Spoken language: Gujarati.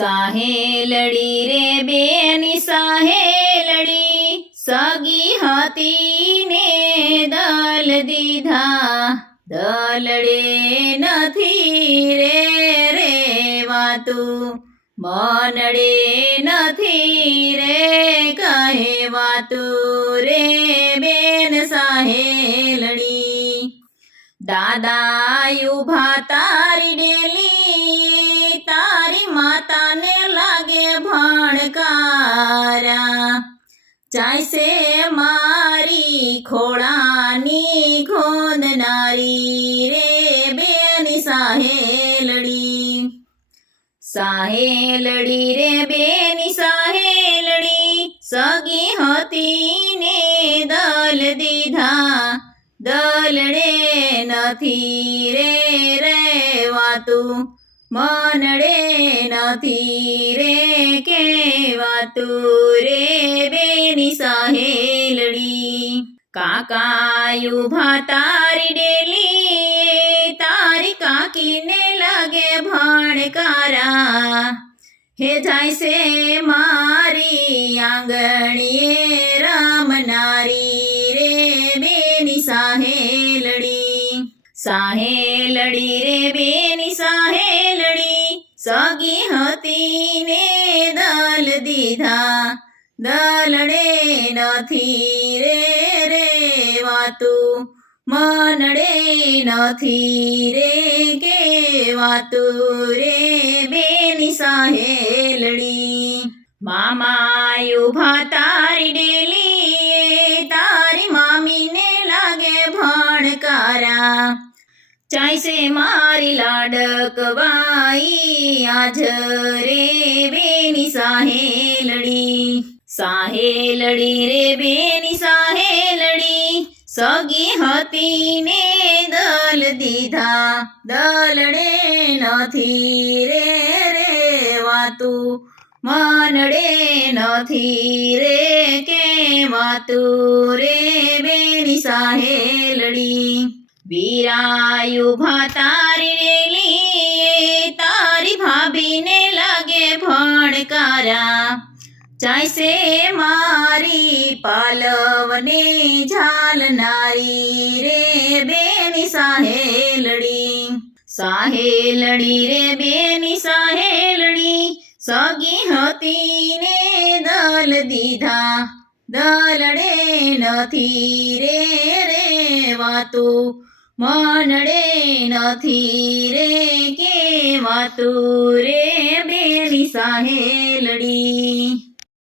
સાહેલડી રે બેની સાહેલડી સગી હતી ને દલ દીધા દલડે નથી રે રેવાતું મનડે નથી રે કહેવાતું રે બેન સાહેલડી દાદા ઉભા તારી ડેલી તારી માતાને લાગે ભણકારા ચાયસે મારી ખોળાની ખોદનારી રે બેની સાહેલડી સાહેલડી રે બેની સાહેલડી સગી હતી ને દલ દીધા દલડે નથી રે રેવાતું મનડે નથી રે કહેવાતું રે બેની સાહેલડી કાકા ઉભા તારી ડેલી તારી કાકીને લાગે ભણકારા હે જાય છે મારી આંગણીએ રમનારી રે બેની સાહેલડી સાહેલડી રે બેની સાહેલડી સગી હતી ને દલ દીધા દલડે નથી રે રેવાતું મનડે નથી રે કહેવાતું રે બેની સાહેલડી મામા ઉભા તારી ડેલી તારી મામીને લાગે ભણકારા ચાયસે મારી લાડકવાઈ આજ રે બેની સાહેલડી સાહેલડી રે બેની સાહેલડી સગી હતી ને દલ દીધા દલડે નથી રે રેવાતું મનડે નથી રે કહેવાતું રે બેની સાહેલડી વીરા ઉભા તારી ડેલી તારી ભાભીને લાગે ભણકારા ચાયસે મારી પાલવને ઝાલનારી રે બેની સાહેલડી સાહેલડી રે બેની સાહેલડી સગી હતી ને દલ દીધા દલડે નથી રે રેવાતું મનડે નથી રે કહેવાતું રે બેની સાહેલડી